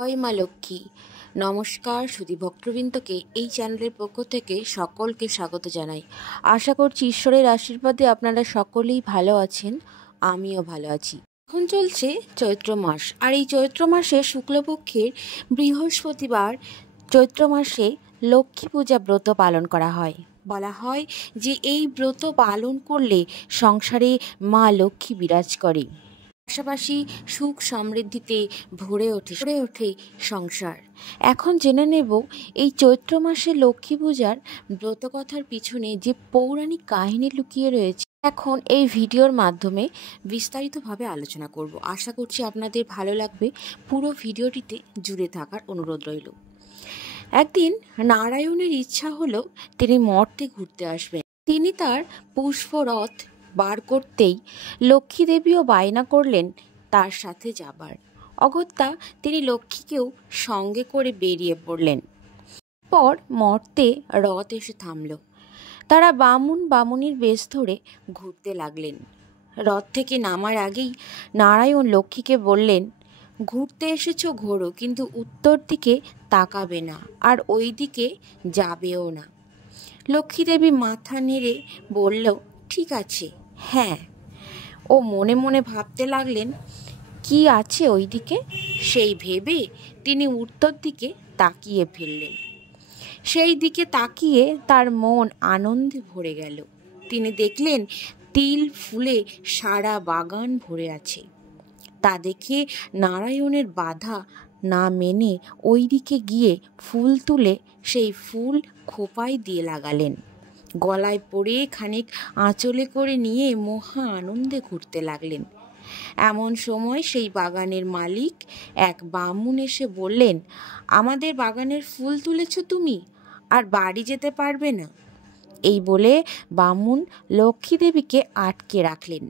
জয় মা লক্ষ্মী। নমস্কার সুধী ভক্তবৃন্দকে এই চ্যানেলের পক্ষ থেকে সকলকে স্বাগত জানাই। আশা করছি ঈশ্বরের আশীর্বাদে আপনারা সকলেই ভালো আছেন, আমিও ভালো আছি। এখন চলছে চৈত্র মাস, আর এই চৈত্র মাসে শুক্লপক্ষের বৃহস্পতিবার চৈত্র মাসে লক্ষ্মী পূজা ব্রত পালন করা হয়। বলা হয় যে এই ব্রত পালন করলে সংসারে মা লক্ষ্মী বিরাজ করে, পাশাপাশি সুখ সমৃদ্ধিতে ভরে ওঠে সংসার। এখন জেনে নেব এই চৈত্র মাসে লক্ষ্মী পূজার ব্রতকথার পিছনে যে পৌরাণিক কাহিনী লুকিয়ে রয়েছে। এখন এই ভিডিওর মাধ্যমে বিস্তারিতভাবে আলোচনা করব। আশা করছি আপনাদের ভালো লাগবে। পুরো ভিডিওটিতে জুড়ে থাকার অনুরোধ রইল। একদিন নারায়ণের ইচ্ছা হলো তিনি মর্তে ঘুরতে আসবেন। তিনি তার পুষ্পরথ বার করতেই লক্ষ্মী দেবীও বায়না করলেন তার সাথে যাবার। অগত্যা তিনি লক্ষ্মীকেও সঙ্গে করে বেরিয়ে পড়লেন। পর মর্তে রথ এসে থামল। তারা বামুনির বেশ ধরে ঘুরতে লাগলেন। রথ থেকে নামার আগেই নারায়ণ লক্ষ্মীকে বললেন, ঘুরতে এসেছো ঘোরো, কিন্তু উত্তর দিকে তাকাবে না, আর ওই দিকে যাবেও না। লক্ষ্মী দেবী মাথা নেড়ে বলল, ঠিক আছে, হ্যাঁ। ও মনে মনে ভাবতে লাগলেন কি আছে ওই দিকে। সেই ভেবে তিনি উত্তর দিকে তাকিয়ে ফেললেন। সেই দিকে তাকিয়ে তার মন আনন্দে ভরে গেল। তিনি দেখলেন তিল ফুলে সারা বাগান ভরে আছে। তা দেখে নারায়ণের বাধা না মেনে ওই দিকে গিয়ে ফুল তুলে সেই ফুল খোপায় দিয়ে লাগালেন। গলায় পরে খানিক আঁচলে করে নিয়ে মহা আনন্দে ঘুরতে লাগলেন। এমন সময় সেই বাগানের মালিক এক বামুন এসে বললেন, আমাদের বাগানের ফুল তুলেছ তুমি, আর বাড়ি যেতে পারবে না। এই বলে বামুন লক্ষ্মী দেবীকে আটকে রাখলেন।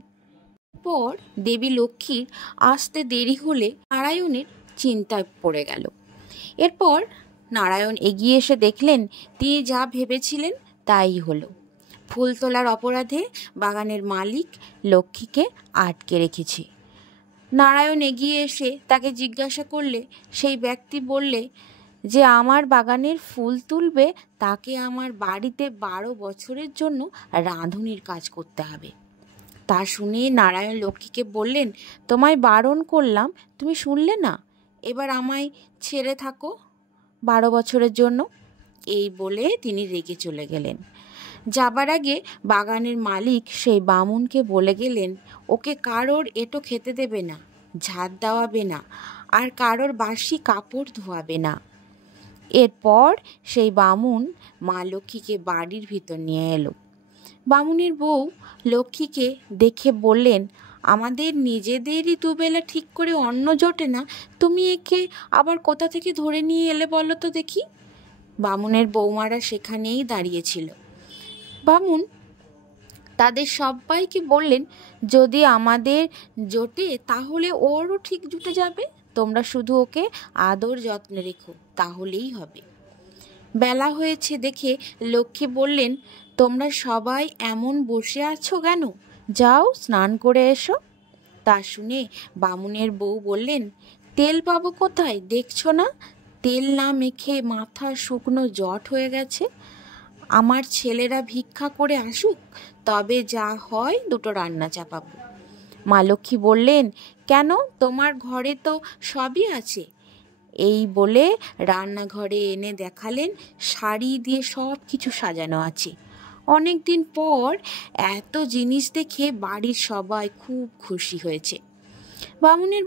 পর দেবী লক্ষ্মীর আসতে দেরি হলে নারায়ণের চিন্তায় পড়ে গেল। এরপর নারায়ণ এগিয়ে এসে দেখলেন তিনি যা ভেবেছিলেন তাই হলো। ফুল তোলার অপরাধে বাগানের মালিক লক্ষ্মীকে আটকে রেখেছে। নারায়ণ এগিয়ে এসে তাকে জিজ্ঞাসা করলে সেই ব্যক্তি বললে যে আমার বাগানের ফুল তুলবে তাকে আমার বাড়িতে 12 বছরের জন্য রাঁধুনির কাজ করতে হবে। তা শুনে নারায়ণ লক্ষ্মীকে বললেন, তোমায় বারণ করলাম, তুমি শুনলে না, এবার আমায় ছেড়ে থাকো 12 বছরের জন্য। এই বলে তিনি রেগে চলে গেলেন। যাবার আগে বাগানের মালিক সেই বামুনকে বলে গেলেন, ওকে কারোর এঁটো খেতে দেবে না, ঝাঁট দেওয়াবে না, আর কারোর বাসি কাপড় ধোয়াবে না। এরপর সেই বামুন মা লক্ষ্মীকে বাড়ির ভিতর নিয়ে এলো। বামুনের বউ লক্ষ্মীকে দেখে বললেন, আমাদের নিজেদেরই দুবেলা ঠিক করে অন্ন জোটে না, তুমি একে আবার কোথা থেকে ধরে নিয়ে এলে বলো তো দেখি। বামুনের বৌমারা সেখানেই দাঁড়িয়েছিল। বামুন তাদের সবাইকে বললেন, যদি আমাদের জোটে তাহলে ওরও ঠিক জুটে যাবে, তোমরা শুধু ওকে আদর যত্নে রেখো, তাহলেই হবে। বেলা হয়েছে দেখে লক্ষ্মী বললেন, তোমরা সবাই এমন বসে আছো কেন? যাও স্নান করে এসো। তা শুনে বামুনের বউ বললেন, তেল পাবো কোথায়, দেখছো না তেল না মেখে মাথা শুকনো জট হয়ে গেছে। আমার ছেলেরা ভিক্ষা করে আসুক, তবে যা হয় দুটো রান্না চাপাবো। মা লক্ষ্মী বললেন, কেন, তোমার ঘরে তো সবই আছে। এই বলে রান্নাঘরে এনে দেখালেন শাড়ি দিয়ে সব কিছু সাজানো আছে। অনেক দিন পর এত জিনিস দেখে বাড়ির সবাই খুব খুশি হয়েছে। বামুনের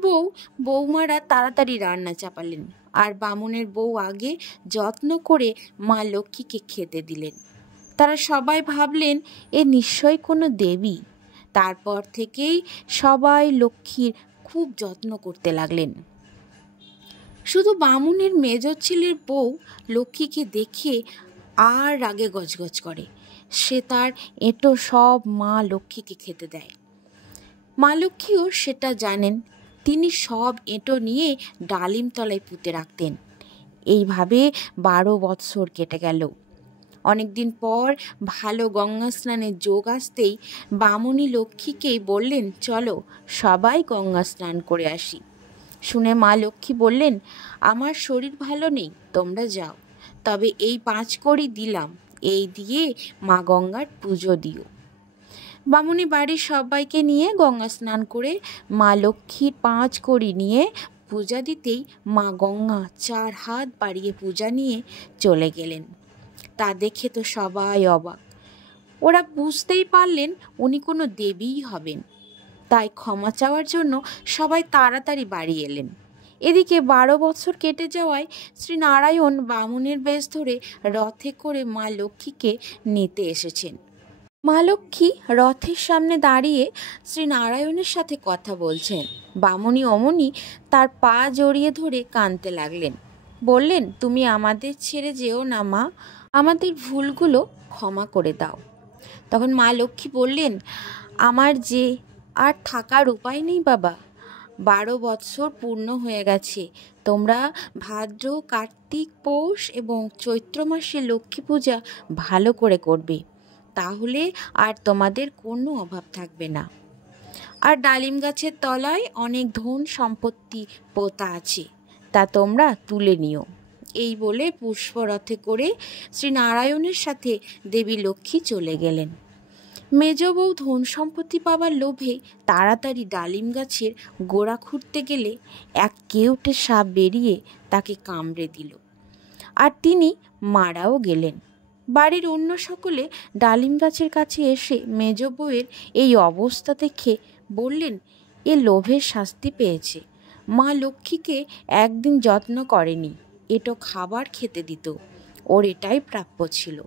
বৌমারা তাড়াতাড়ি রান্না চাপালেন, আর বামুনের বউ আগে যত্ন করে মা লক্ষ্মীকে খেতে দিলেন। তারা সবাই ভাবলেন এ নিশ্চয়ই কোনো দেবী। তারপর থেকেই সবাই লক্ষ্মীর খুব যত্ন করতে লাগলেন। শুধু বামুনের মেজ ছেলের বউ লক্ষ্মীকে দেখে আর রাগে গজগজ করে। সে তার এঁটো সব মা লক্ষ্মীকে খেতে দেয়। মা লক্ষ্মীও সেটা জানেন। তিনি সব এঁটো নিয়ে ডালিম তলায় পুঁতে রাখতেন। এইভাবে 12 বৎসর কেটে গেল। অনেকদিন পর ভালো গঙ্গা স্নানের যোগ আসতেই বামুনি লক্ষ্মীকেই বললেন, চলো সবাই গঙ্গা স্নান করে আসি। শুনে মা লক্ষ্মী বললেন, আমার শরীর ভালো নেই, তোমরা যাও, তবে এই 5 কড়ি দিলাম, এই দিয়ে মা গঙ্গার পুজো দিও। বামুনি বাড়ির সবাইকে নিয়ে গঙ্গা স্নান করে মা লক্ষ্মীর 5 কড়ি নিয়ে পূজা দিতেই মা গঙ্গা 4 হাত বাড়িয়ে পূজা নিয়ে চলে গেলেন। তা দেখে তো সবাই অবাক। ওরা বুঝতেই পারলেন উনি কোনো দেবীই হবেন। তাই ক্ষমা চাওয়ার জন্য সবাই তাড়াতাড়ি বাড়ি এলেন। এদিকে 12 বছর কেটে যাওয়ায় শ্রীনারায়ণ বামুনের বেশ ধরে রথে করে মা লক্ষ্মীকে নিতে এসেছেন। মা লক্ষ্মী রথের সামনে দাঁড়িয়ে শ্রীনারায়ণের সাথে কথা বলছেন। বামুনি অমনি তার পা জড়িয়ে ধরে কাঁদতে লাগলেন। বললেন, তুমি আমাদের ছেড়ে যেও না মা, আমাদের ভুলগুলো ক্ষমা করে দাও। তখন মা লক্ষ্মী বললেন, আমার যে আর থাকার উপায় নেই বাবা, 12 বৎসর পূর্ণ হয়ে গেছে। তোমরা ভাদ্র, কার্তিক, পৌষ এবং চৈত্র মাসে লক্ষ্মী পূজা ভালো করে করবে, তাহলে আর তোমাদের কোনো অভাব থাকবে না। আর ডালিম গাছের তলায় অনেক ধন সম্পত্তি পোতা আছে, তা তোমরা তুলে নিও। এই বলে পুষ্পরথে করে শ্রীনারায়ণের সাথে দেবী লক্ষ্মী চলে গেলেন। মেজ বউ ধন সম্পত্তি পাবার লোভে তাড়াতাড়ি ডালিম গাছের গোড়া খুঁড়তে গেলে এক কেউটে সাপ বেরিয়ে তাকে কামড়ে দিল, আর তিনি মারাও গেলেন। বাড়ির অন্য সকলে ডালিম গাছের কাছে এসে মেজ বউয়ের এই অবস্থা দেখে বললেন, এ লোভের শাস্তি পেয়েছে। মা লক্ষ্মীকে একদিন যত্ন করেনি, এটো খাবার খেতে দিত, ওর এটাই প্রাপ্য ছিল।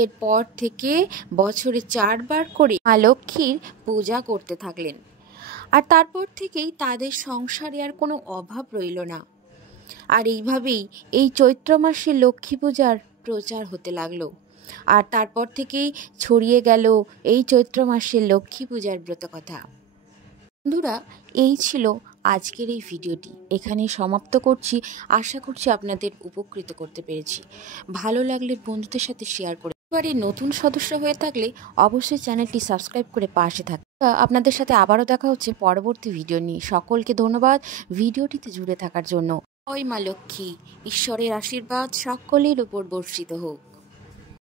এরপর থেকে বছরে 4 বার করে মা লক্ষ্মীর পূজা করতে থাকলেন। আর তারপর থেকেই তাদের সংসারে আর কোনো অভাব রইল না। আর এইভাবেই এই চৈত্র মাসে লক্ষ্মী পূজার প্রচার হতে লাগলো। আর তারপর থেকেই ছড়িয়ে গেল এই চৈত্র মাসে লক্ষ্মী পূজার ব্রতকথা। বন্ধুরা, এই ছিল আজকের এই ভিডিওটি, এখানেই সমাপ্ত করছি। আশা করছি আপনাদের উপকৃত করতে পেরেছি। ভালো লাগলে বন্ধুদের সাথে শেয়ার করে, এবারে নতুন সদস্য হয়ে থাকলে অবশ্যই চ্যানেলটি সাবস্ক্রাইব করে পাশে থাকুন। আপনাদের সাথে আবারও দেখা হচ্ছে পরবর্তী ভিডিও নিয়ে। সকলকে ধন্যবাদ ভিডিওটিতে জুড়ে থাকার জন্য। জয় মা লক্ষ্মী, ঈশ্বরের আশীর্বাদ সকলের উপর বর্ষিত হোক।